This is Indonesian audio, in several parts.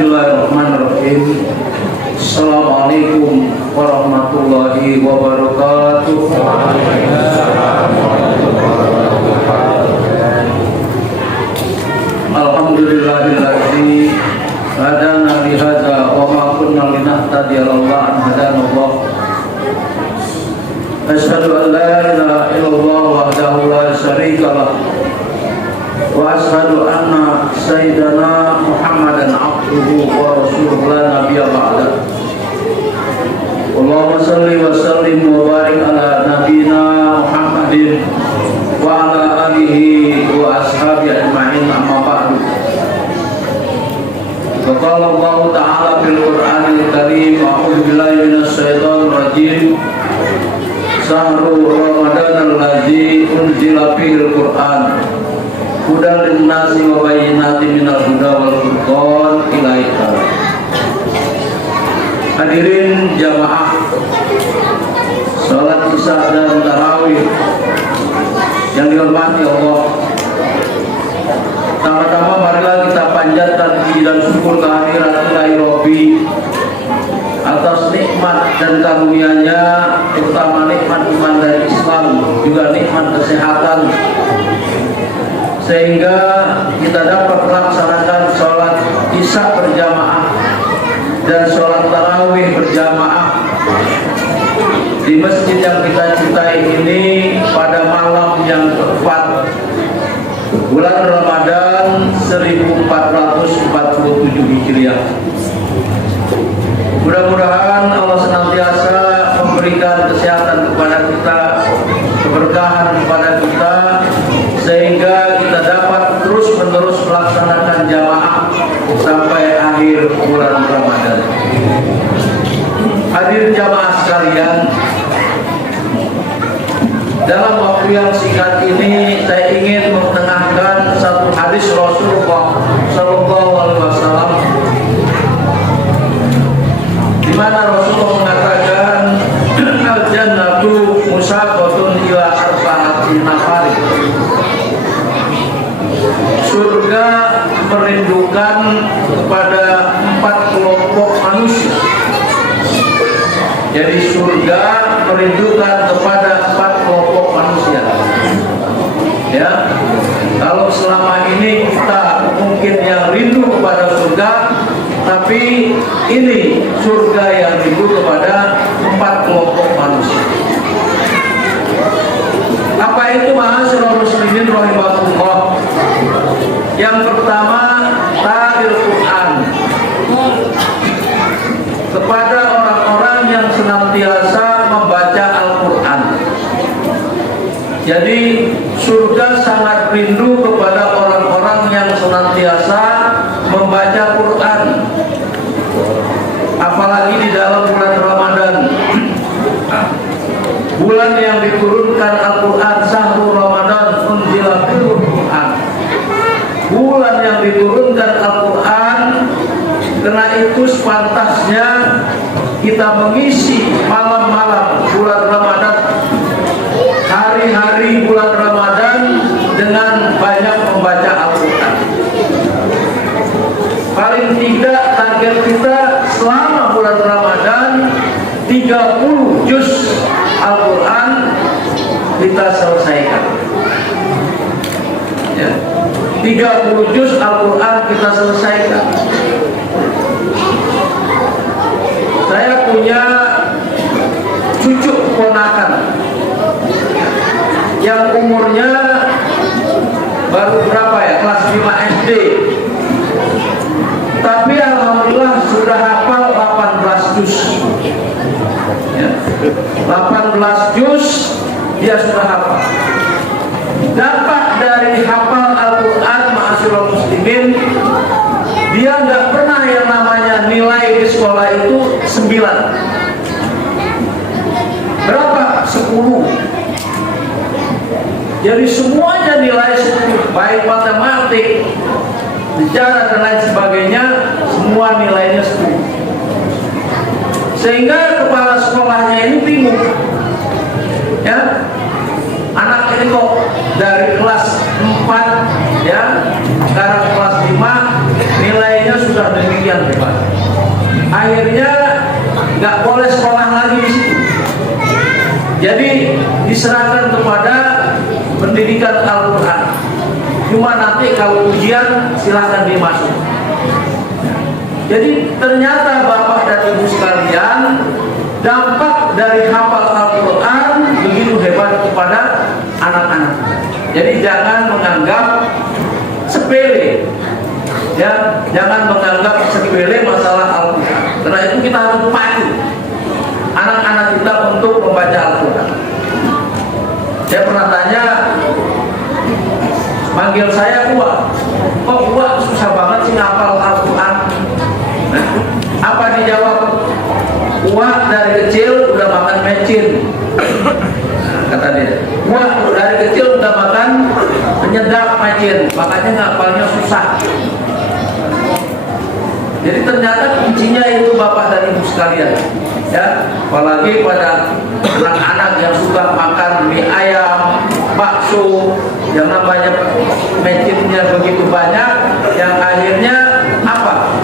Bismillahirrahmanirrahim. Assalamualaikum warahmatullahi wabarakatuh. Alhamdulillahilladzi hadana li hadza wa ma kunna linahtadiya laula an hadanallah. Asyhadu an la ilaha illallah wahdahu la syarika lah. Wa asyhadu anna sayyidana Muhammadan abduhu wa rasuluhu la nabiyya ba'da. Allahumma shalli wa sallim wa barik ala nabiyyina Muhammadin wa ala alihi wa ashabihi ajma'in, amma ba'du. Qala Allah ta'ala fil Qur'anil Karim, a'udzu billahi minasy syaithanir rajim. Syahrul Ramadan allazi unzila fihil Qur'an hudan linnasi wa bayyinatin minal huda wal furqan ilaika. Hadirin jamaah salat Isya dan tarawih yang dihormati Allah, pertama-tama marilah kita panjatkan puji dan syukur kehadirat Ilahi Rabbi atas nikmat dan karunia-Nya, terutama nikmat iman dan Islam, juga nikmat kesehatan, sehingga kita dapat melaksanakan sholat Isya berjamaah dan sholat tarawih berjamaah di masjid yang kita cintai ini pada malam yang tepat bulan Ramadan 1447 Hijriah. Mudah-mudahan Allah senantiasa memberikan kesehatan kepada kita, keberkahan kepada kita, sehingga kita dapat terus-menerus melaksanakan jamaah sampai akhir bulan Ramadan. Hadirin jamaah sekalian, dalam waktu yang singkat ini saya ingin mengetengahkan satu hadis Rasulullah Sallallahu Alaihi Wasallam, di mana Rasulullah mengatakan al-jannatu musaqatun ila arba'ati nafari. Surga merindukan kepada 4 kelompok manusia. Jadi surga merindukan kepada 4 kelompok manusia. Ya, kalau selama ini kita mungkin yang rindu kepada surga, tapi ini surga yang rindu kepada 4 kelompok manusia. Apa itu ma'asyiral muslimin rahimakumullah? Yang pertama, ta'il Quran, kepada orang-orang yang senantiasa membaca Al-Quran. Jadi surga sangat rindu kepada orang-orang yang senantiasa membaca Quran, apalagi di dalam bulan Ramadan, bulan yang diturunkan Al-Quran. Syahrul Ramadan unzila fihil Quran, bulan yang diturunkan Al-Quran. Karena itu sepantasnya kita mengisi malam-malam bulan Ramadan, hari-hari bulan Ramadan, dengan banyak membaca Al-Quran. Paling tidak target kita selama bulan Ramadan 30 juz Al-Quran kita selesaikan. Ya, 30 juz Al-Quran kita selesaikan. Saya punya cucu keponakan yang umurnya baru berapa ya, kelas 5 SD, tapi alhamdulillah sudah hafal 18 juz. Ya, 18 juz dia sudah hafal. Dapat dari hafal Al-Quran, ma'asyiral muslimin, dia nggak pernah yang namanya nilai di sekolah itu 9. Berapa? 10. Jadi semuanya nilai 10, baik matematik, sejarah dan lain sebagainya, semua nilainya 10. Sehingga kepala sekolahnya ini bingung, ya, anak ini kok dari kelas 4 ya sekarang kelas 5 nilainya sudah sudah demikian hebat. Akhirnya nggak boleh sekolah lagi di situ. Jadi diserahkan kepada pendidikan Al-Quran. Cuma nanti kalau ujian silahkan dimasuk. Jadi ternyata Bapak dan Ibu sekalian, dampak dari hafal Al-Quran begitu hebat kepada anak-anak. Jadi jangan menganggap sepele, ya, jangan menganggap sepele masalah Al-Quran. Karena itu kita harus pacu anak-anak kita untuk membaca Al-Quran. Saya pernah tanya, manggil saya Uwa, kok Uwa susah banget sih ngapal Al-Quran? Nah, apa dijawab? Uwa dari kecil udah makan mecin. Nah, kata dia, Uwa dari kecil udah makan penyedap mecin, makanya ngapalnya susah. Jadi ternyata kuncinya itu Bapak dan Ibu sekalian, ya, apalagi pada anak-anak yang suka makan mie ayam, bakso, yang namanya mecinnya begitu banyak, yang akhirnya apa?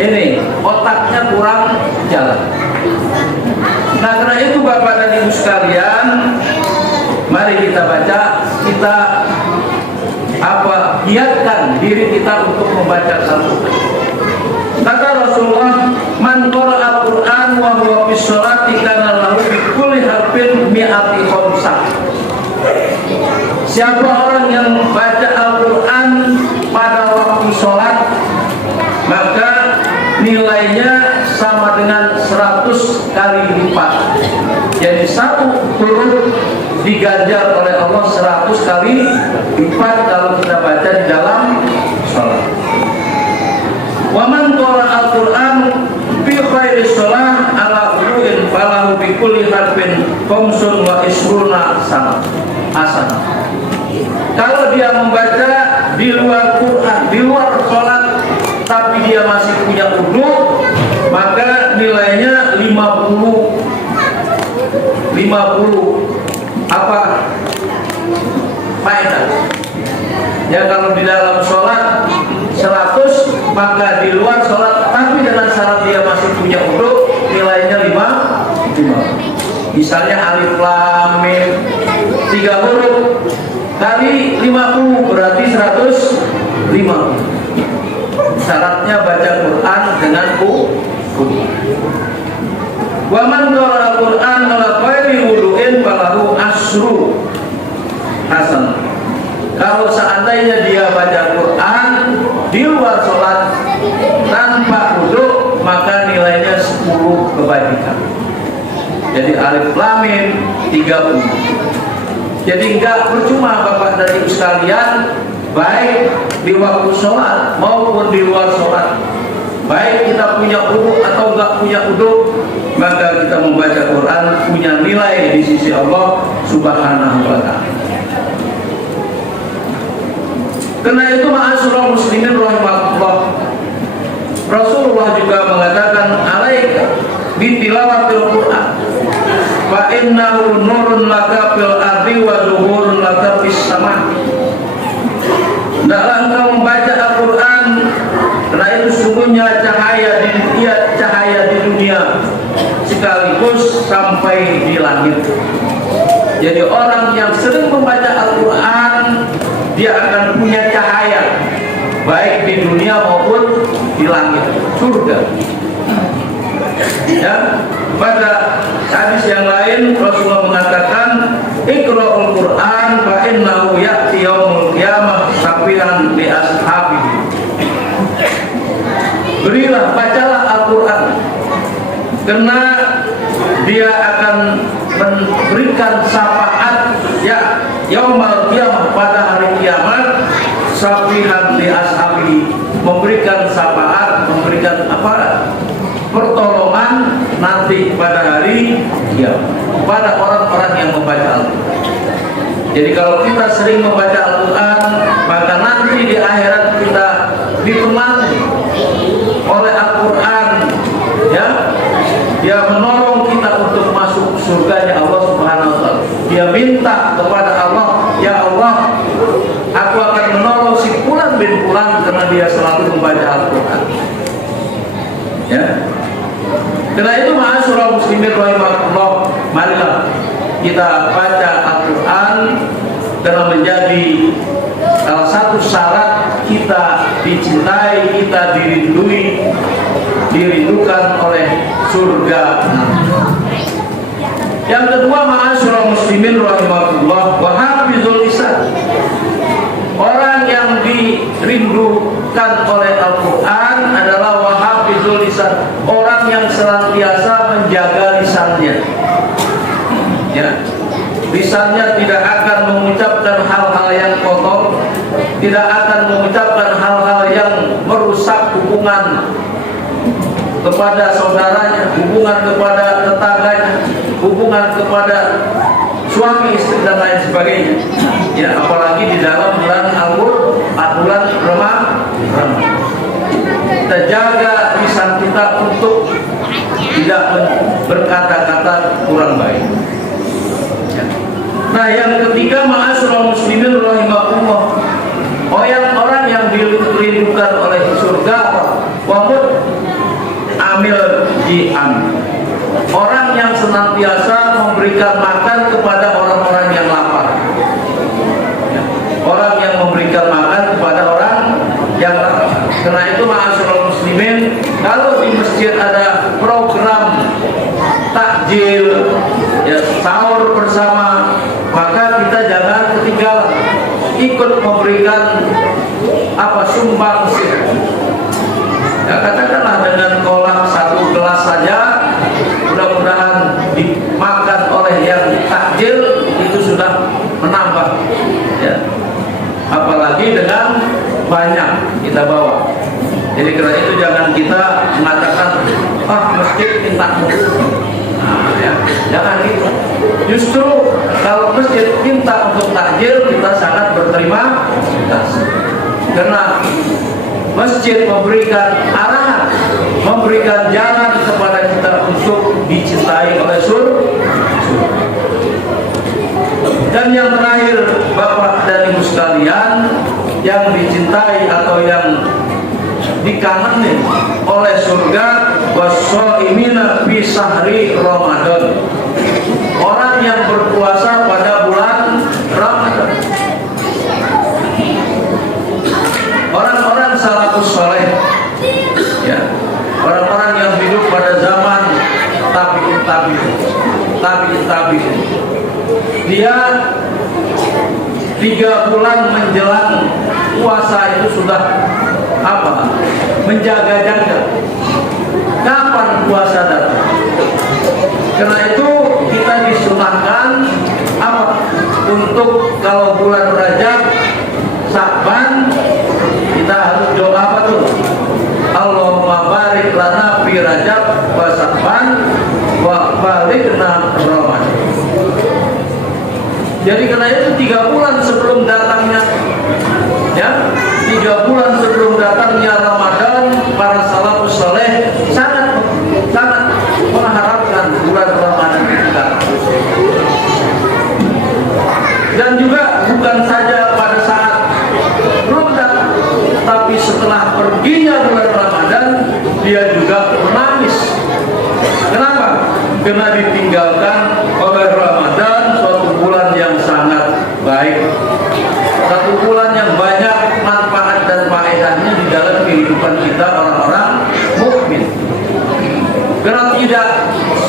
Ini otaknya kurang jalan. Nah, karena itu Bapak dan Ibu sekalian, mari kita baca, kita giatkan diri kita untuk membaca Al-Quran. Kata Rasulullah, man qara'a al-Qur'an wa huwa fi sholati kana lahu bi kulli harfin mi'ati khamsah. Siapa orang yang baca Al-Quran pada waktu sholat, maka nilainya sama dengan 100 kali lipat. Jadi satu huruf diganjar oleh Allah 100 kali lipat kalau kita baca di dalam sholat. Wa man qara'a al-Qur'an fi khairi sholah ala wudu'in falahu bi kulli harfin khamsun wa isruna hasanah. Kalau dia membaca di luar Quran, di luar sholat, tapi dia masih punya wudu, maka nilainya 50 apa faedah. Ya, kalau di dalam sholat 100, maka di luar sholat tapi dengan syarat dia masih punya wudu, nilainya 5. Misalnya alif lam mim 3 huruf kali 50 berarti 150. Syaratnya baca Quran dengan wudu. Wa man qara'a al-Qur'an ala ghairi wudu'in falahu asru hasan. Kalau seandainya dia baca Quran di luar sholat tanpa wudu, maka nilainya 10 kebajikan. Jadi alif lam mim 30. Jadi enggak percuma Bapak dan Ibu sekalian, baik di waktu sholat maupun di luar sholat, baik kita punya wudu atau enggak punya wudu, maka kita membaca Quran punya nilai di sisi Allah Subhanahu wa ta'ala. Karena itu ma'asyiral muslimin rahimahullah, Rasulullah juga mengatakan alaika bi tilawatil Quran fa innahu nurun laka fil ardi wa zuhurun laka fis sama. Hendaklah engkau membaca Al-Quran, karena itu sungguhnya cahaya di dunia sekaligus sampai di langit. Jadi orang yang sering membaca Al-Quran, dia akan punya cahaya baik di dunia maupun di langit, surga. Ya, pada hadis yang lain Rasulullah mengatakan, Iqra'ul Quran fa innahu ya'ti yaumul qiyamah syafi'an li ashabihi. Berilah, bacalah Al-Quran, karena dia akan memberikan syafaat ya yaumul qiyamah, pada hari kiamat, syafi'an li ashabihi, memberikan syafaat, memberikan pertolongan nanti pada hari kiamat pada orang-orang yang membaca Al-Quran. Jadi kalau kita sering membaca Al-Quran, maka nanti di akhirat kita ditemani oleh Al-Quran, ya, dia menolong kita untuk masuk surganya Allah Subhanahu wa ta'ala. Dia minta kepada Allah, ya Allah, aku akan menolong si Fulan bin Fulan karena dia selalu membaca Al-Quran. Karena itu ma'asyiral muslimin rahimakumullah, marilah kita baca Al-Quran dalam menjadi salah satu syarat kita dicintai, kita dirindukan oleh surga. Yang kedua, ma'asyiral muslimin rahimakumullah, wa hafizul lisan. Orang yang dirindukan oleh Al-Quran adalah wa hafizul lisan, orang yang senantiasa menjaga lisannya. Ya, lisannya tidak akan mengucapkan hal-hal yang kotor, tidak akan mengucapkan hal-hal yang merusak hubungan kepada saudaranya, hubungan kepada tetangganya, hubungan kepada suami istri dan lain sebagainya. Ya, apalagi di dalam bulan bulan Ramadan. Kita jaga lisan kita untuk tidak berkata-kata kurang baik. Nah, yang ketiga, ma'asyiral muslimin rahimakumullah, orang yang dirindukan oleh surga, wamud amil diamil, orang yang senantiasa memberikan makan kepada orang-orang yang lapar. Orang yang memberikan makan kepada orang yang lapar. Karena itu ma'asyiral muslimin, kalau di masjid ada program takjil, ya, sahur bersama, maka kita jangan ketinggalan, ikut memberikan sumbang sih. Ya, katakanlah dengan kolak 1 gelas saja, mudah-mudahan dimakan oleh yang takjil, itu sudah menambah. Ya. Apalagi dengan banyak kita bawa. Jadi karena itu jangan kita mengatakan masjid minta mulu. Nah, ya, jangan gitu. Justru kalau masjid minta untuk takjil, kita sangat berterima kasih. Karena masjid memberikan arahan, memberikan jalan kepada kita untuk dicintai oleh surga. Dan yang terakhir, Bapak dan Ibu sekalian, yang dicintai atau yang dikangenin oleh surga, washoimina fi sahri Ramadan, orang yang berpuasa pada bulan Ramadan. Orang-orang salafus saleh, ya, orang-orang yang hidup pada zaman tabi'in, dia 3 bulan menjelang puasa itu sudah menjaga-jaga kapan puasa datang. Karena itu kita disunahkan untuk kalau bulan Rajab, Sa'ban, kita harus doa Allahumma barik lana fi Rajab wa Sa'ban wa balighna Ramadan. Jadi karena itu 3 bulan sebelum datangnya, ya, 3 bulan sebelum datangnya Ramadan, para salafus saleh sangat mengharapkan bulan Ramadan datang. Dan juga bukan saja pada saat belum datang, tapi setelah perginya bulan Ramadan, dia juga menangis. Kenapa? Karena ditinggalkan oleh Ramadan, suatu bulan yang sangat baik, satu bulan yang banyak manfaat dan faedahnya di dalam kehidupan kita orang-orang mukmin. Karena tidak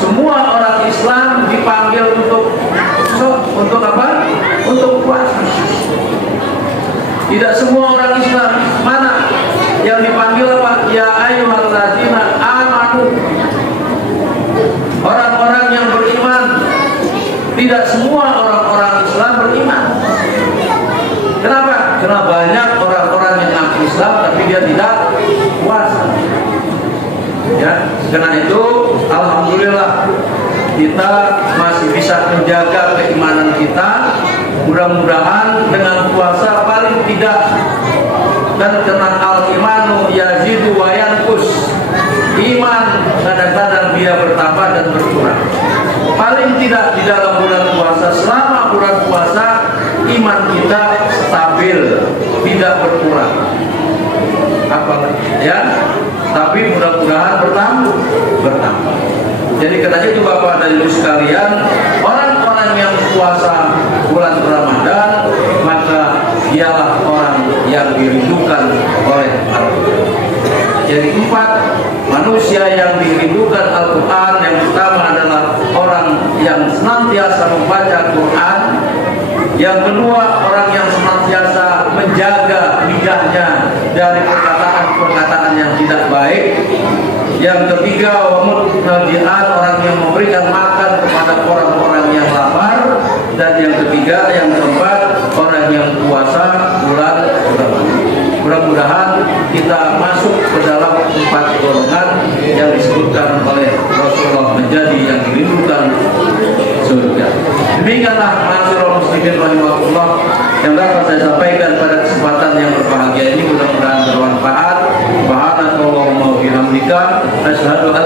semua orang Islam dipanggil untuk puasa. Tidak semua orang Islam. Mana yang dipanggil Ya ayyuhalladzina amanu, orang-orang yang beriman. Tidak semua orang-orang Islam beriman. Kenapa? Karena banyak orang-orang yang ngaku Islam tapi dia tidak puasa. Ya, karena itu alhamdulillah kita masih bisa menjaga keimanan kita. Mudah-mudahan dengan puasa paling tidak, dan karena al-imanu yazidu wa yanqus, iman kadang-kadang dia bertambah dan berkurang. Paling tidak di dalam bulan puasa, selama bulan puasa, iman kita stabil, tidak berkurang. Apalagi, ya, tapi mudah-mudahan bertambah. bertambah. Jadi karena itu Bapak dan Ibu sekalian, orang-orang yang puasa bulan Ramadan, maka dialah orang yang dirindukan oleh Al-Quran. Jadi 4 manusia yang dirindukan Al-Quran, yang pertama adalah orang yang senantiasa membaca Quran. Yang kedua, orang yang senantiasa menjaga lidahnya dari perkataan-perkataan yang tidak baik. Yang ketiga, wamunajian, orang yang memberikan makan kepada orang-orang yang lapar. Dan yang ketiga, yang keempat, orang yang puasa bulan Ramadan. Mudah-mudahan kita masuk ke dalam 4 golongan yang disebutkan oleh Rasulullah menjadi yang dirindukan surga. Demikianlah masyarakat muslimin rahimahullah yang dapat saya sampaikan pada kesempatan yang berbahagia ini. Mudah-mudahan bermanfaat. Subhanakallahumma wa bihamdika asyhadu an